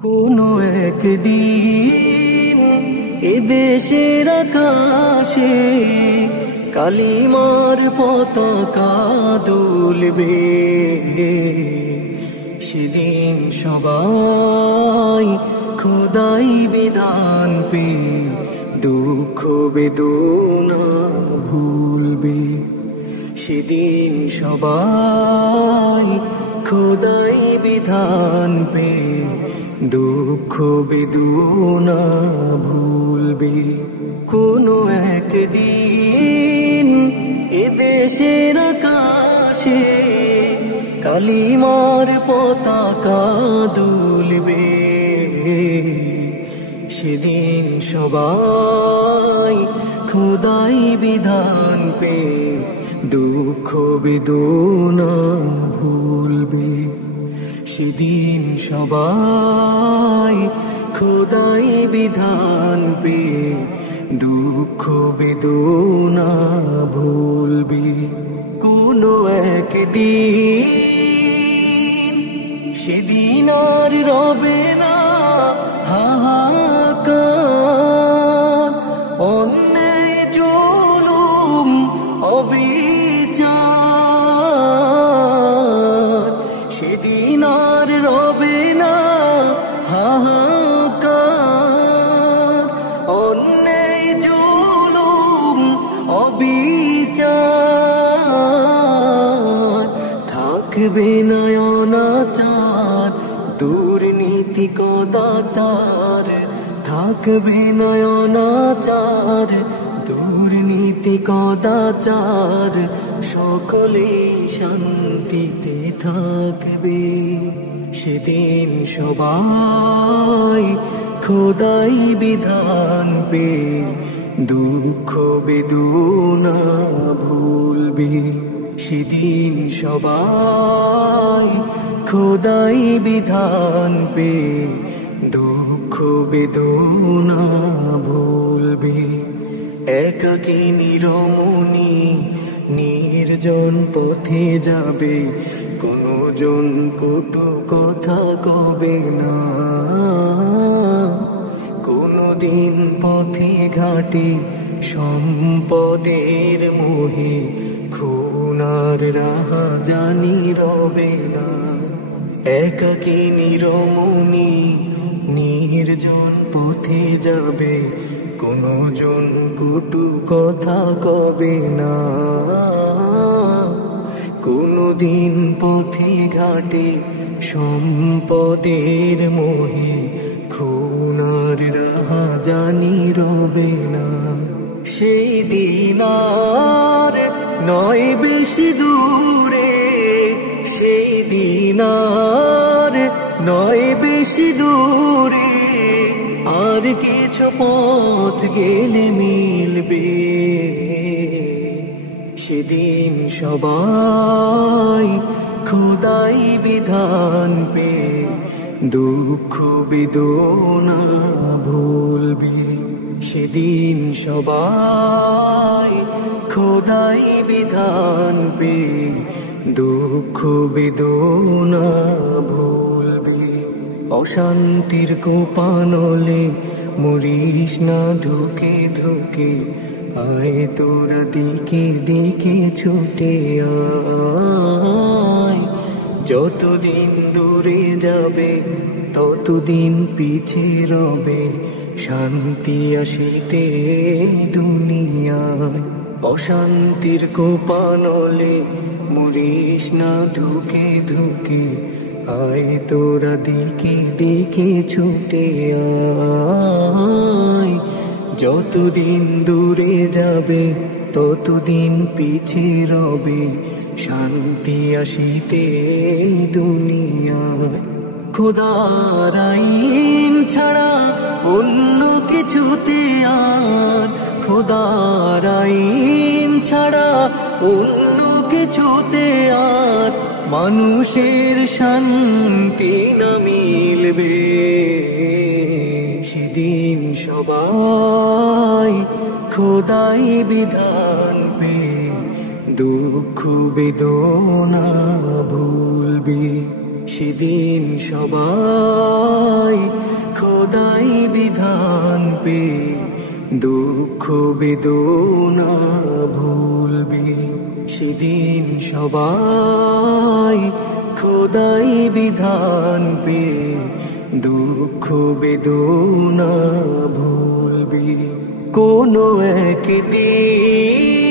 কোনো একদিন এদেশের আকাশে কালিমার পতাকা দুলবে, সেদিন সবাই খোদাই বিধান পে দুঃখ বেদনা ভুলবে। সেদিন সবাই খোদাই বিধান পে দুঃখ বেদনা ভুলবে। কোনো একদিন এদেশের আকাশে কালিমার পতাকা দুলবে, সেদিন সবাই খোদাই বিধান পে দুঃখ বেদনা ভুলবে। সেদিন সবাই খোদাই বিধান পে দুঃখ বেদনা ভুলবে। কোনো একদিন সেদিন আর রবে না হাহাকার, অন্যায় জুলুম অবিচার। সেদিন আর রবে না হাহাকার, অন্যায় জুলুম অবিচার। থাকবে না অনাচার দুর্নীতি কদাচার, থাকবে না অনাচার দুর্নীতি কদাচার। সকলে শান্তিতে থাকবে, সেদিন সবাই খোদাই বিধান পে দুঃখ বেদনা ভুলবে। সেদিন সবাই খোদাই বিধান পে দুঃখ বেদনা ভুলবে। একাকী নিরমণি নির্জন পথে যাবে, কোনো জন কটু কথা কবে না। কোনো দিন পথে ঘাটে সম্পদের মোহে খুনার রাহা জানি রবে না। একাকী নিরমণি নির্জন পথে যাবে, কোনো জন কটু কথা কবে না। কোনো দিন পথে ঘাটে সম্পদের মোহে খুনার রাহা জানি রবে না। সেই দিন আর নয় বেশি দূরে, সেই দিন আর নয় বেশি দূরে। আর কিছু পথ গেলে মিলবে, সেদিন সবাই খোদাই বিধান পে দুঃখ বেদনা ভুলবে। সেদিন সবাই খোদাই বিধান পে দুঃখ বেদনা ভুলবে। অশান্তির কোপানলে মরিস না ধুকে ধুকে, আয় তোরা দিকে দিকে ছুটে আয়। যতদিন দূরে যাবে ততদিন পিছে রবে, শান্তি আসিতে দুনিয়ায়। অশান্তির কোপানলে মরিস না ধুকে ধুকে, আয় তোরা দিকে দিকে ছুটে আয়। যতদিন দূরে যাবে ততদিন পিছে রবে, শান্তি আসিতে দুনিয়ায়। খোদার আইন ছাড়া অন্য কিছুতে আর, খোদার আইন ছাড়া অন্য কিছুতে আর মানুষের শান্তি না মিলবে। সেদিন সবাই খোদাই বিধান পে দুঃখ বেদনা ভুলবে। সেদিন সবাই দুঃখ বেদনা ভুলবি সেদিন সবাই খোদাই বিধান পে দুঃখ বেদনা ভুলবি কোনো একদিন